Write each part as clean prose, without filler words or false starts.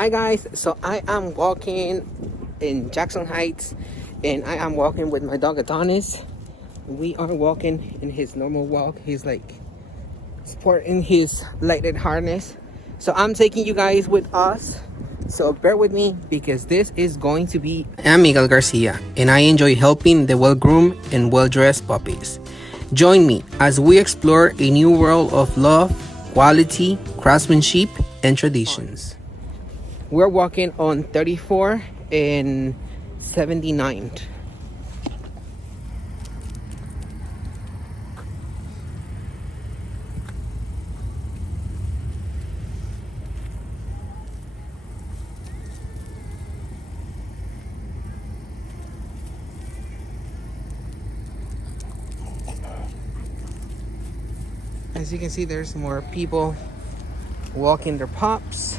Hi guys, so I am walking in Jackson Heights and I am walking with my dog Adonis. We are walking in his normal walk. He's like sporting his lighted harness. So I'm taking you guys with us. So bear with me because this is going to be... I'm Miguel Garcia and I enjoy helping the well-groomed and well-dressed puppies. Join me as we explore a new world of love, quality, craftsmanship, and traditions. We're walking on 34 and 79. As you can see, there's more people walking their pups.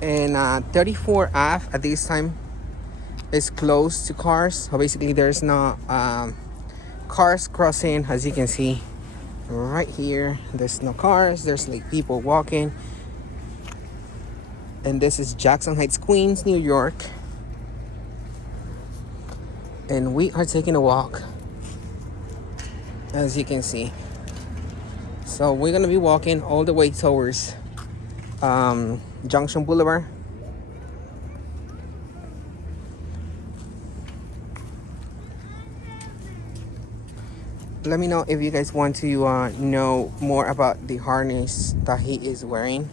And 34 Ave at this time is closed to cars. So basically there's no cars crossing. As you can see right here, there's no cars. There's like people walking. And this is Jackson Heights, Queens, New York. And we are taking a walk, as you can see. So we're gonna be walking all the way towards Junction Boulevard. Let me know if you guys want to know more about the harness that he is wearing.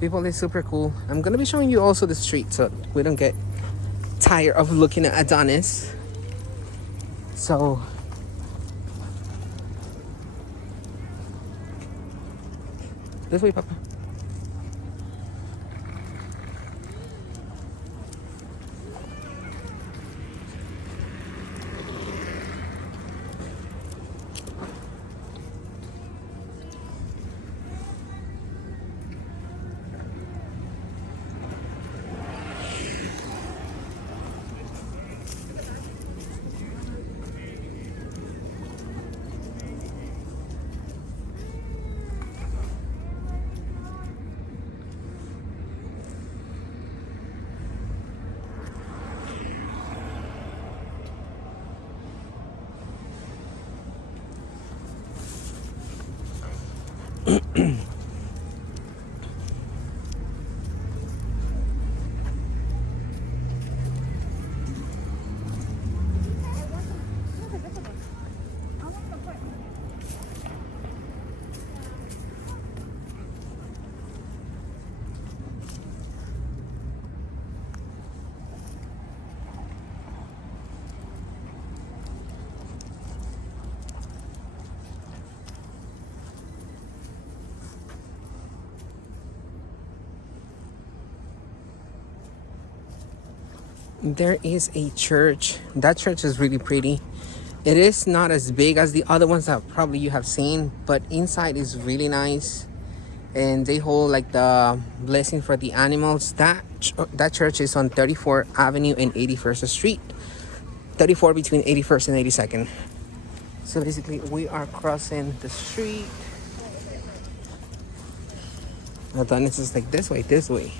People is super cool. I'm gonna be showing you also the street so we don't get tired of looking at Adonis. So this way, Papa. There is a church. That church is really pretty. It is not as big as the other ones that probably you have seen, but inside is really nice. And they hold like the blessing for the animals. That church is on 34th Avenue and 81st Street. 34 between 81st and 82nd. So basically we are crossing the street. Adonis is like this way, this way.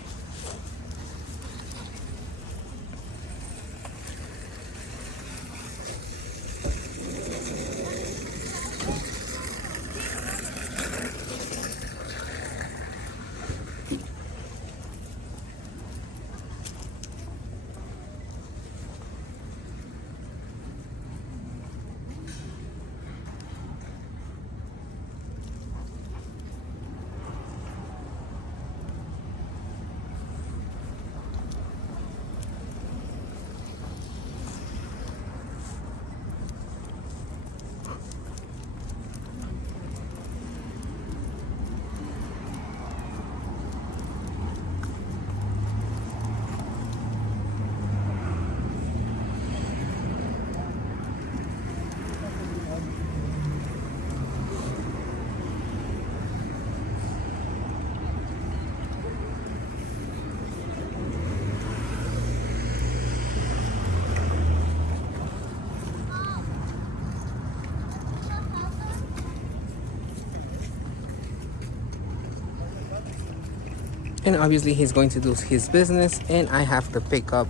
And obviously he's going to do his business, and I have to pick up.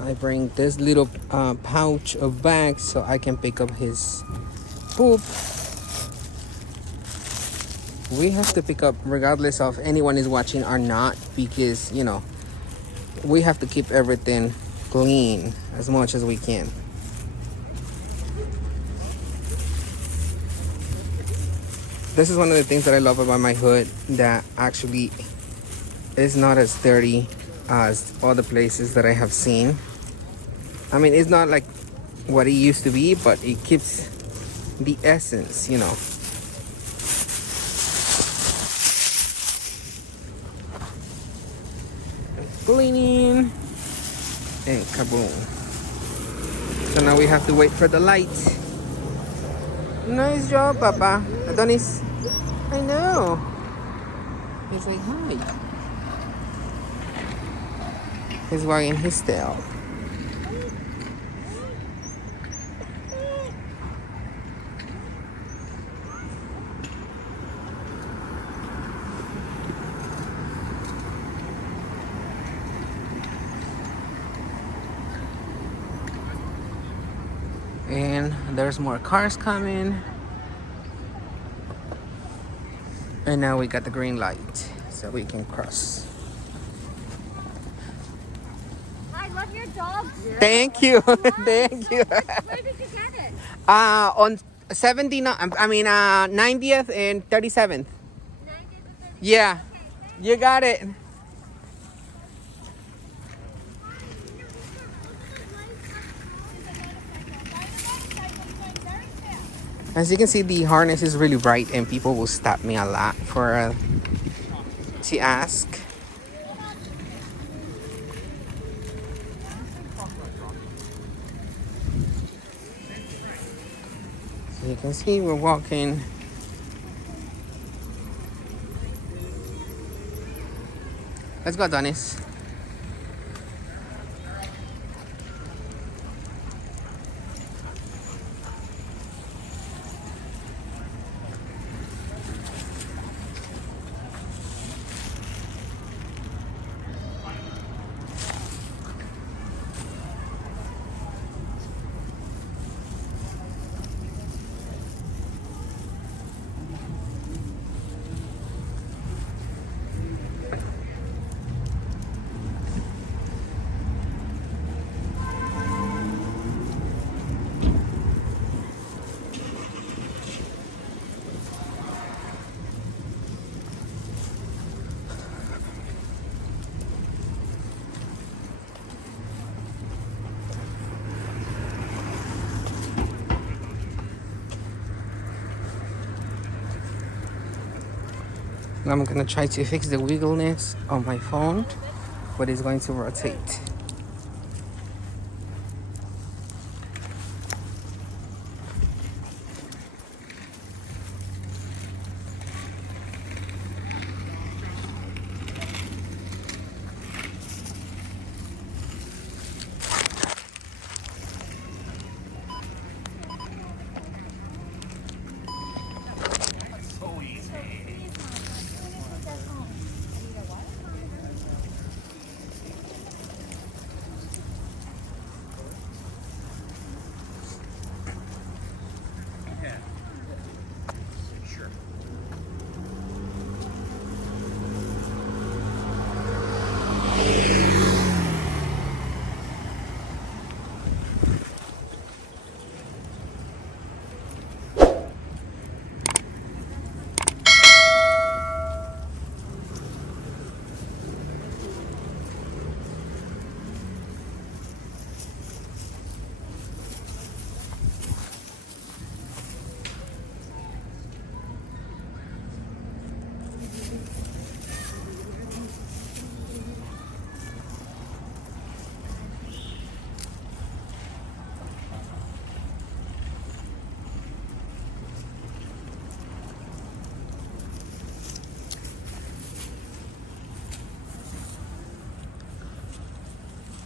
I bring this little pouch of bags so I can pick up his poop. We have to pick up regardless of anyone is watching or not, because you know we have to keep everything clean as much as we can. This is one of the things that I love about my hood, that actually is not as dirty as other places that I have seen. I mean, it's not like what it used to be, but it keeps the essence, you know. Cleaning and kaboom. So now we have to wait for the light. Nice job, Papa. Adonis. I know. He's like, hi. He's wagging his tail. And there's more cars coming. And now we got the green light, so we can cross. I love your dog. Thank you. Thank you. Where did you get it? On 79, I mean 90th and 37th. 90 to 30. Yeah, you got it. As you can see, the harness is really bright, and people will stop me a lot for to ask. So you can see we're walking. Let's go, Adonis. Now I'm gonna try to fix the wiggleness on my phone, but it's going to rotate.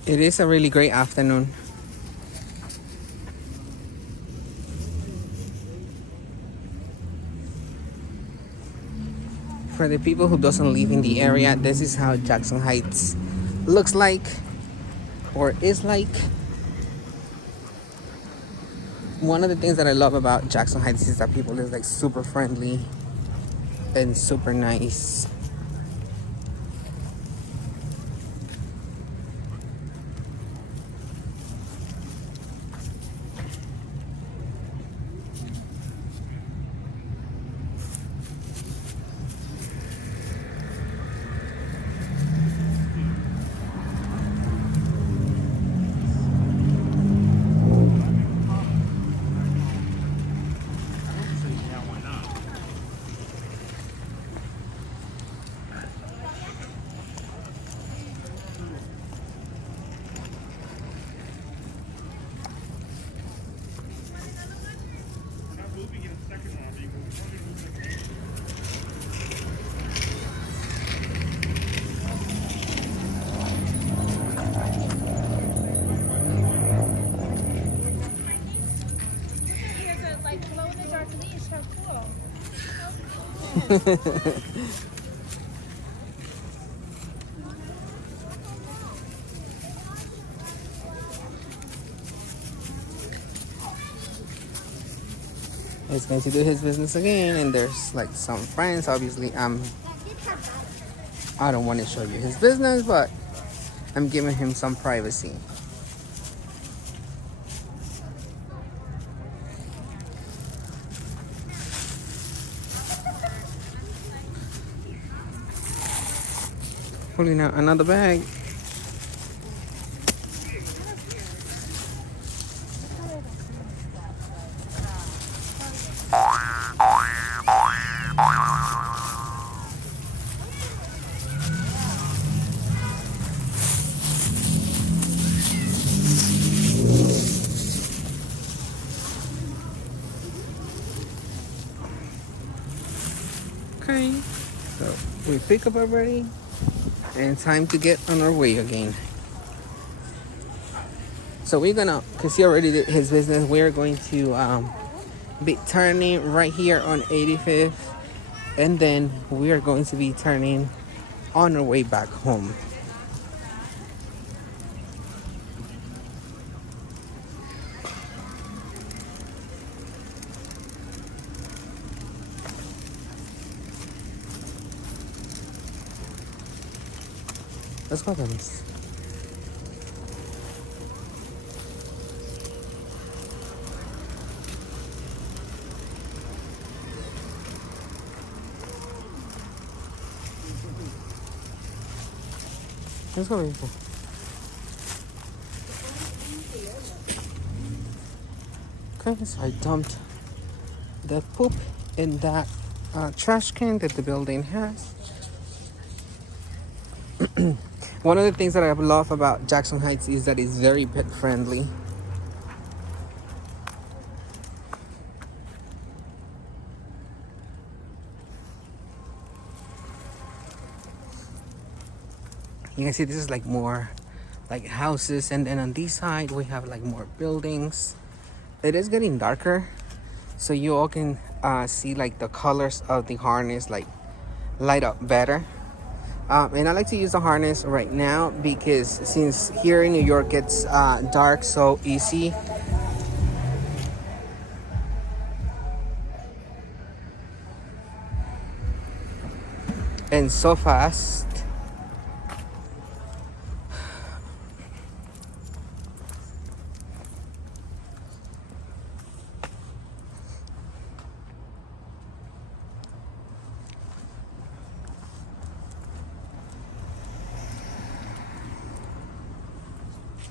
It is a really great afternoon. For the people who doesn't live in the area, this is how Jackson Heights looks like or is like. One of the things that I love about Jackson Heights is that people is like super friendly and super nice. He's going to do his business again, and there's like some friends. Obviously, I don't want to show you his business, but I'm giving him some privacy. Pulling out another bag. Okay, so we pick up already, and time to get on our way again. So we're gonna, cause he already did his business, we're going to be turning right here on 85th, and then we are going to be turning on our way back home. Let's go, Adonis. Let's go, people. Okay, so I dumped the poop in that trash can that the building has. One of the things that I love about Jackson Heights is that it's very pet friendly. You can see this is like more like houses, and then on this side we have like more buildings. It is getting darker, so you all can see like the colors of the harness like light up better. And I like to use the harness right now because since here in New York it's dark so easy. And so fast.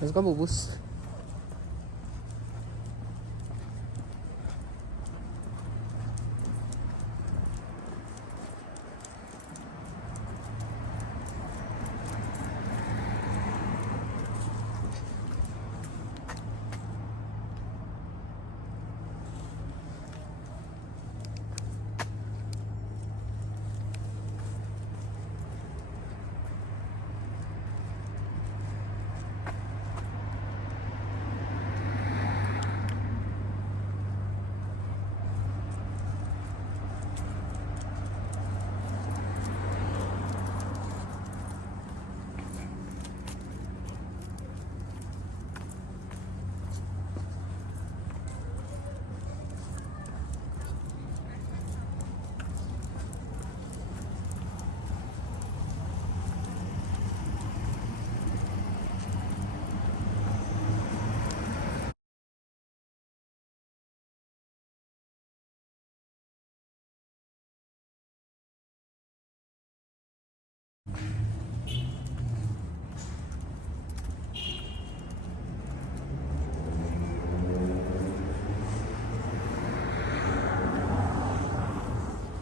Let's go, boo-boos.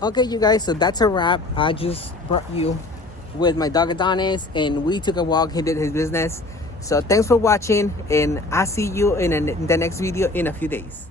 Okay, you guys, so that's a wrap. I just brought you with my dog Adonis, and we took a walk. He did his business. So thanks for watching, and I'll see you in the next video in a few days.